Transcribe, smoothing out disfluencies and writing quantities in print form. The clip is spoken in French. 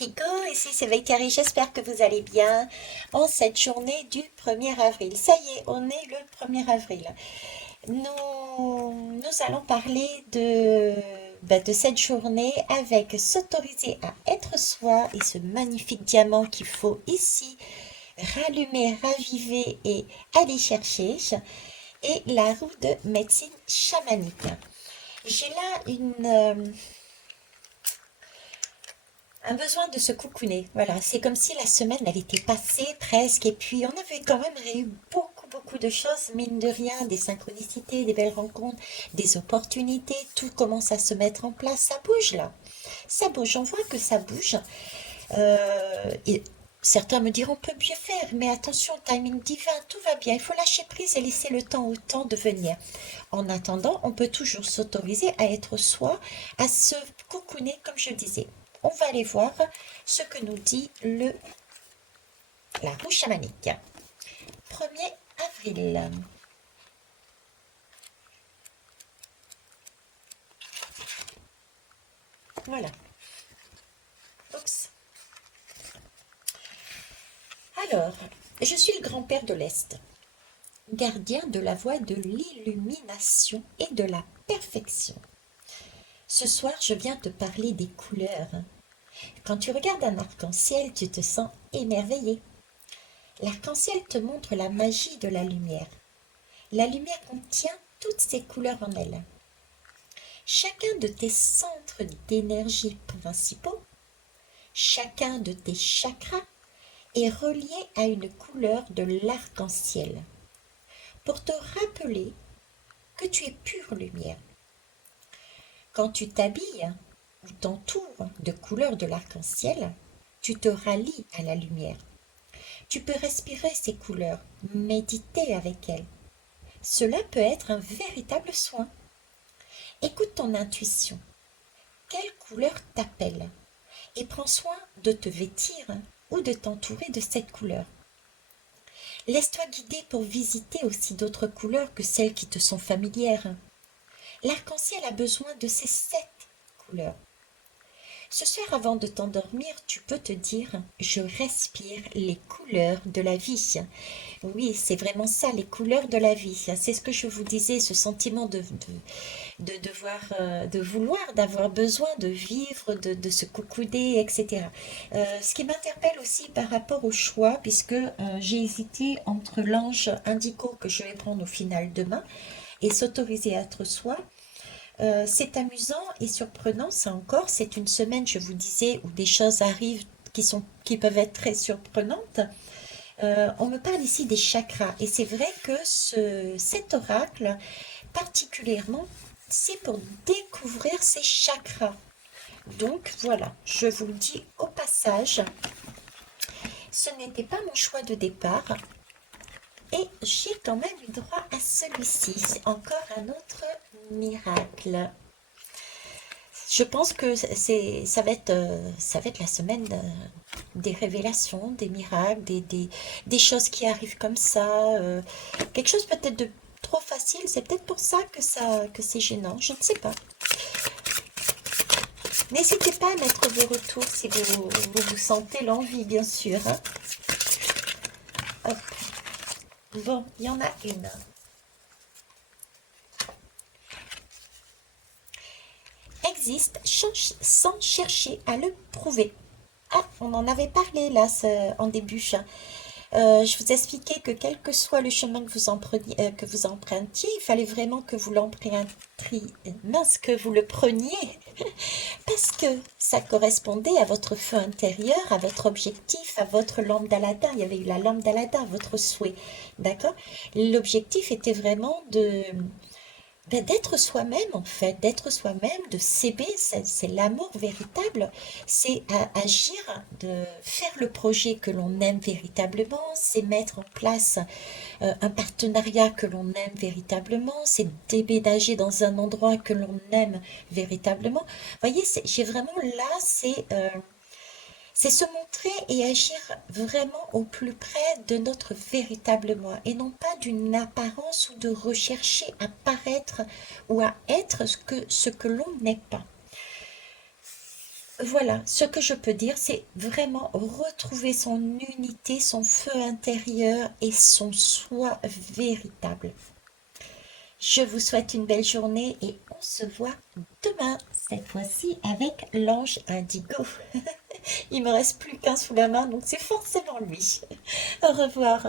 Coucou, ici c'est Victory, j'espère que vous allez bien en cette journée du 1er avril. Ça y est, on est le 1er avril. Nous allons parler de cette journée avec s'autoriser à être soi et ce magnifique diamant qu'il faut ici rallumer, raviver et aller chercher et la roue de médecine chamanique. J'ai là un besoin de se coucouner. Voilà, c'est comme si la semaine, elle était passée presque, et puis on avait quand même eu beaucoup, beaucoup de choses, mine de rien, des synchronicités, des belles rencontres, des opportunités, tout commence à se mettre en place. Ça bouge là, ça bouge, on voit que ça bouge. Et certains me diront, on peut mieux faire, mais attention, timing divin, tout va bien, il faut lâcher prise et laisser le temps au temps de venir. En attendant, on peut toujours s'autoriser à être soi, à se coucouner, comme je disais. On va aller voir ce que nous dit la roue chamanique. 1er avril. Voilà. Oups. Alors, je suis le grand-père de l'Est, gardien de la voie de l'illumination et de la perfection. Ce soir, je viens te parler des couleurs. Quand tu regardes un arc-en-ciel, tu te sens émerveillé. L'arc-en-ciel te montre la magie de la lumière. La lumière contient toutes ces couleurs en elle. Chacun de tes centres d'énergie principaux, chacun de tes chakras est relié à une couleur de l'arc-en-ciel pour te rappeler que tu es pure lumière. Quand tu t'habilles ou t'entoures de couleurs de l'arc-en-ciel, tu te rallies à la lumière. Tu peux respirer ces couleurs, méditer avec elles. Cela peut être un véritable soin. Écoute ton intuition. Quelle couleur t'appelle? Et prends soin de te vêtir ou de t'entourer de cette couleur. Laisse-toi guider pour visiter aussi d'autres couleurs que celles qui te sont familières. L'arc-en-ciel a besoin de ces 7 couleurs. Ce soir, avant de t'endormir, tu peux te dire: je respire les couleurs de la vie. Oui, c'est vraiment ça, les couleurs de la vie. C'est ce que je vous disais, ce sentiment de vouloir, d'avoir besoin de vivre, de se coucouder, etc. Ce qui m'interpelle aussi par rapport au choix, puisque j'ai hésité entre l'ange indigo que je vais prendre au final demain et s'autoriser à être soi. C'est amusant et surprenant, ça encore, c'est une semaine, je vous disais, où des choses arrivent qui peuvent être très surprenantes. On me parle ici des chakras et c'est vrai que cet oracle, particulièrement, c'est pour découvrir ces chakras. Donc voilà, je vous le dis au passage, ce n'était pas mon choix de départ et j'ai quand même eu droit à celui-ci. C'est encore un autre miracle. Je pense que ça va être la semaine des révélations, des miracles, des choses qui arrivent comme ça. Quelque chose peut-être de trop facile, c'est peut-être pour ça que c'est gênant, je ne sais pas. N'hésitez pas à mettre vos retours si vous sentez l'envie, bien sûr, hein. Hop. Bon, il y en a une. Existe sans chercher à le prouver. Ah, on en avait parlé là en début. Je vous expliquais que quel que soit le chemin que vous empruntiez, il fallait vraiment que vous que vous le preniez, parce que ça correspondait à votre feu intérieur, à votre objectif, à votre lampe d'Aladin. Il y avait eu la lampe d'Aladin, votre souhait, d'accord? L'objectif était vraiment d'être soi-même en fait, d'être soi-même, de s'aimer, c'est l'amour véritable, c'est agir, de faire le projet que l'on aime véritablement, c'est mettre en place un partenariat que l'on aime véritablement, c'est déménager dans un endroit que l'on aime véritablement. Vous voyez, j'ai vraiment là, c'est se montrer et agir vraiment au plus près de notre véritable moi et non pas d'une apparence ou de rechercher à paraître ou à être ce que l'on n'est pas. Voilà, ce que je peux dire, c'est vraiment retrouver son unité, son feu intérieur et son soi véritable. Je vous souhaite une belle journée et on se voit demain, cette fois-ci avec l'ange indigo. Il me reste plus qu'un sous la main, donc c'est forcément lui. Au revoir.